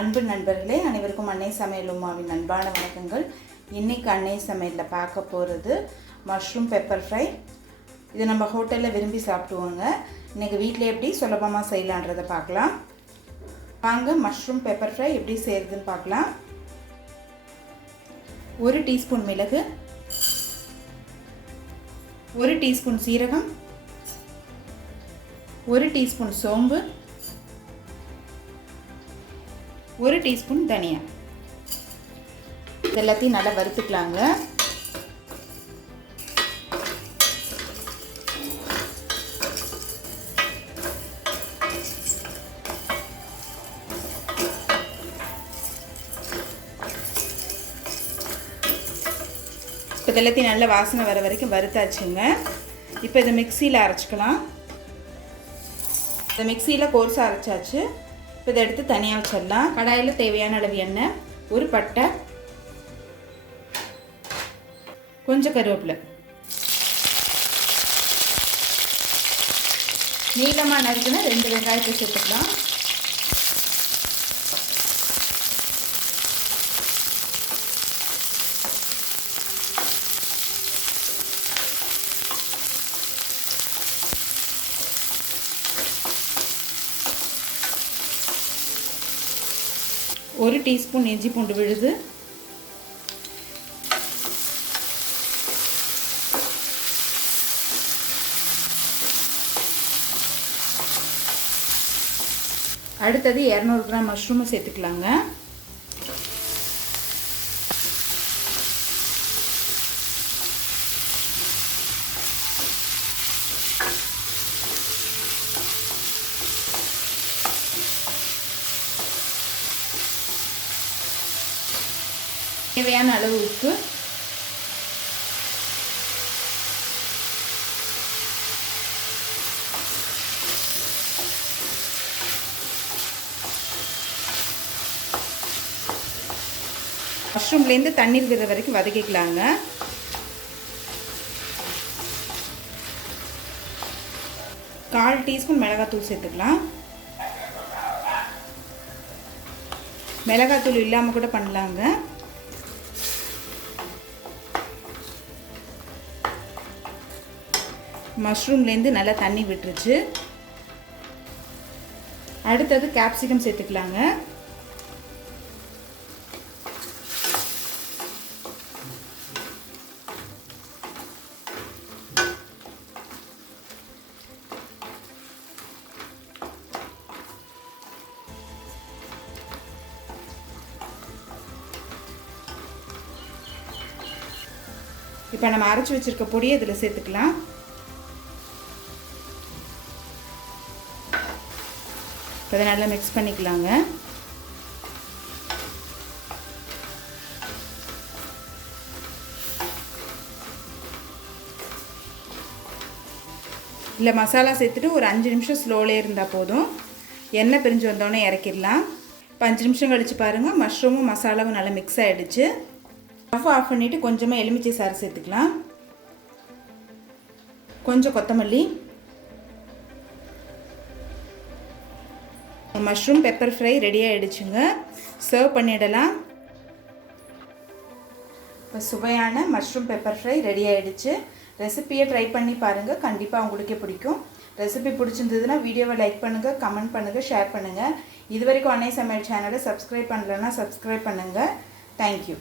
அன்பு நண்பர்களே, அனைவருக்கும் அன்னை சமையல் உமாவின் அன்பான வணக்கங்கள். இன்றைக்கி அன்னை சமையலில் பார்க்க போகிறது மஷ்ரூம் பெப்பர் ஃப்ரை. இது நம்ம ஹோட்டலில் விரும்பி சாப்பிடுவோங்க. இன்றைக்கி வீட்டில் எப்படி சுலபமாக செய்யலான்றதை பார்க்கலாம். வாங்க மஷ்ரூம் பெப்பர் ஃப்ரை எப்படி செய்கிறதுன்னு பார்க்கலாம். 1 டீஸ்பூன் மிளகு, 1 டீஸ்பூன் சீரகம், 1 டீஸ்பூன் சோம்பு, 1 டீஸ்பூன் தனியா. எல்லாத்தையும் நல்லா வறுத்துக்கலாங்க. எல்லாத்தையும் நல்ல வாசனை வர வரைக்கும் வறுத்தாச்சுங்க. இப்போ இதை மிக்சியில் அரைச்சிக்கலாம். இந்த மிக்சியில் கோர்ஸாக அரைச்சாச்சு. இப்போ இதை எடுத்து தனியாக வச்சிடலாம். கடாயில் தேவையான அளவு எண்ணெய், ஒரு பட்டை, கொஞ்சம் கருவேப்பிலை, நீளமாக நறுக்குன்னா 2 வெங்காயத்தை சேர்த்துக்கலாம். ஒரு டீஸ்பூன் இஞ்சி பூண்டு விழுது, அடுத்தது 200 கிராம் மஷ்ரூமை சேர்த்துக்கலாங்க. தேவையான அளவு உப்பு, மஷ்ரூம்லேருந்து தண்ணீர் விடுற வரைக்கும் வதக்கிக்கலாங்க. கால் டீஸ்பூன் மிளகாத்தூள் சேர்த்துக்கலாம். மிளகாத்தூள் இல்லாமல் கூட பண்ணலாங்க. மஷ்ரூம்லேருந்து நல்லா தண்ணி விட்டுருச்சு. அடுத்தது கேப்சிகம் சேர்த்துக்கலாங்க. இப்போ நம்ம அரைச்சி வச்சிருக்க பொடியை இதில் சேர்த்துக்கலாம். இப்போ அதை நல்லா மிக்ஸ் பண்ணிக்கலாங்க. இல்லை மசாலா சேர்த்துட்டு ஒரு 5 நிமிஷம் ஸ்லோலே இருந்தால் போதும். எண்ணெய் பிரிஞ்சு வந்தோடனே இறக்கிடலாம். இப்போ 5 நிமிஷம் கழித்து பாருங்கள், மஷ்ரூமும் மசாலாவும் நல்லா மிக்ஸ் ஆகிடுச்சு. ஸ்டவ் ஆஃப் பண்ணிவிட்டு கொஞ்சமாக எலுமிச்சை சாறு சேர்த்துக்கலாம். கொஞ்சம் கொத்தமல்லி. மஷ்ரூம் பெப்பர் ஃப்ரை ரெடி ஆகிடுச்சுங்க. சர்வ் பண்ணிடலாம். இப்போ சுவையான மஷ்ரூம் பெப்பர் ஃப்ரை ரெடி ஆகிடுச்சு. ரெசிப்பியை ட்ரை பண்ணி பாருங்கள், கண்டிப்பாக உங்களுக்கே பிடிக்கும். ரெசிபி பிடிச்சிருந்ததுன்னா வீடியோவை லைக் பண்ணுங்கள், கமெண்ட் பண்ணுங்கள், ஷேர் பண்ணுங்கள். இது வரைக்கும் அன்னை சமையல் சேனலை சப்ஸ்கிரைப் பண்ணலைன்னா சப்ஸ்கிரைப் பண்ணுங்கள். தேங்க்யூ.